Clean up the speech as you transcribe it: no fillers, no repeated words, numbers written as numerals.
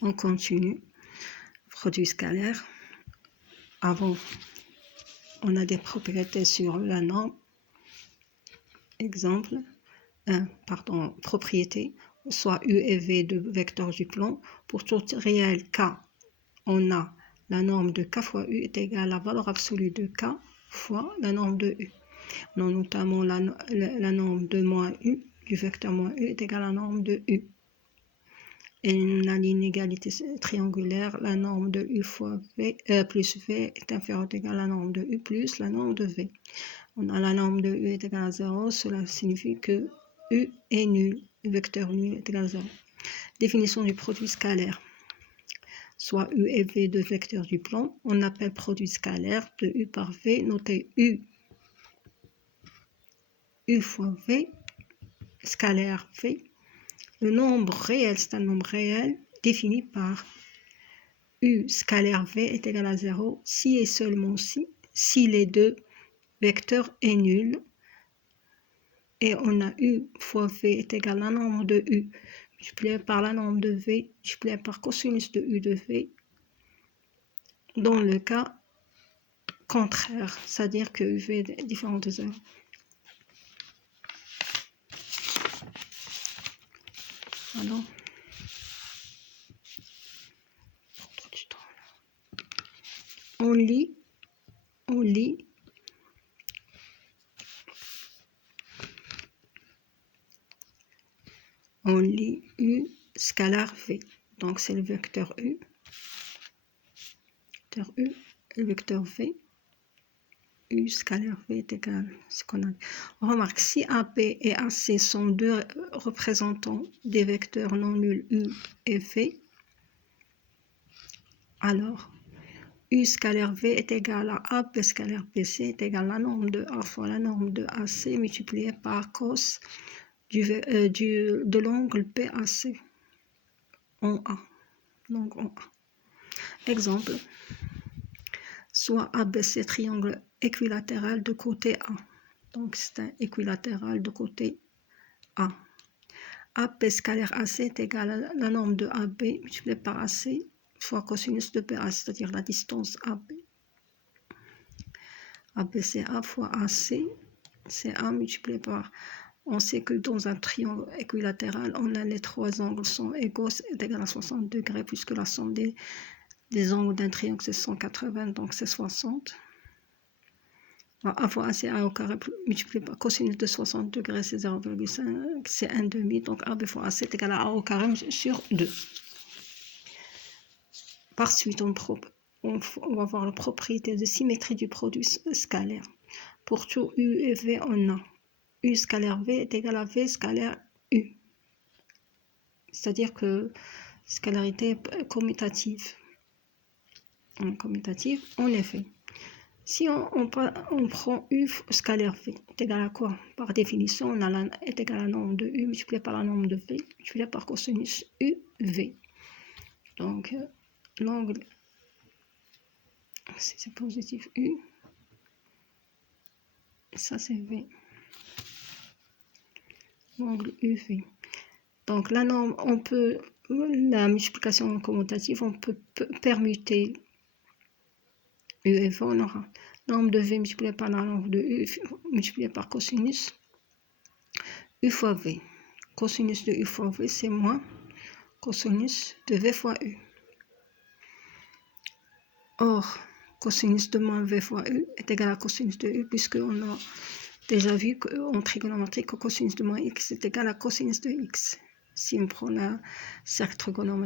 On continue. Produit scalaire. Avant, on a des propriétés sur la norme. Exemple, propriété, soit U et V de vecteurs du plan. Pour tout réel K, on a la norme de K fois U est égale à la valeur absolue de K fois la norme de U. On a notamment la norme de moins U, du vecteur moins U est égale à la norme de U. Et la ligne égalité triangulaire, la norme de U fois V plus V est inférieure ou égale à la norme de U plus la norme de V. On a la norme de U est égale à 0, cela signifie que U est nul, le vecteur nul est égal à 0. Définition du produit scalaire. Soit U et V de vecteurs du plan, on appelle produit scalaire de U par V, noté U fois V, scalaire V. Le nombre réel, c'est un nombre réel défini par U scalaire V est égal à 0 si et seulement si les deux vecteurs est nul. Et on a U fois V est égal à la norme de U multiplié par la norme de V multiplié par cosinus de U de V dans le cas contraire, c'est-à-dire que UV est différent de 0. Alors, on lit U scalaire V. Donc c'est le vecteur U. Le vecteur V. U scalaire V est égal à ce qu'on a. On remarque si AP et AC sont deux représentants des vecteurs non nuls U et V, alors U scalaire V est égal à AP scalaire BC est égal à la norme de A fois la norme de AC multipliée par cos de l'angle PAC en A. Donc en A. Exemple, soit ABC triangle équilatéral de côté A. Donc c'est un équilatéral de côté A. AP scalaire AC est égal à la norme de AB multipliée par AC fois cosinus de PA, c'est-à-dire la distance AB. AB c'est A fois AC, c'est A multiplié par... On sait que dans un triangle équilatéral, les trois angles sont égaux, c'est égal à 60 degrés, puisque la somme des angles d'un triangle c'est 180, donc c'est 60. A fois AC, A au carré multiplié par cosinus de 60 degrés, c'est 0,5, c'est 1,5, donc AB fois AC est égal à A au carré sur 2. Par suite, on va voir la propriété de symétrie du produit scalaire. Pour tout U et V, on a U scalaire V est égal à V scalaire U. C'est-à-dire que scalarité est commutative. En effet. Si on prend U scalaire V est égal à quoi? Par définition, on est égal à la norme de U multiplié par la norme de V multiplié par cosinus UV. Donc, l'angle, c'est positif U, ça c'est V. L'angle UV. Donc la norme, la multiplication commutative, on peut permuter U et V, on aura norme de V multipliée par la norme de U multipliée par cosinus U fois V. Cosinus de U fois V, c'est moins cosinus de V fois U. Or, cosinus de moins V fois U est égal à cosinus de U, puisqu'on a déjà vu qu'en trigonométrie, que cosinus de moins X est égal à cosinus de X. Si on prend la cercle trigonométrique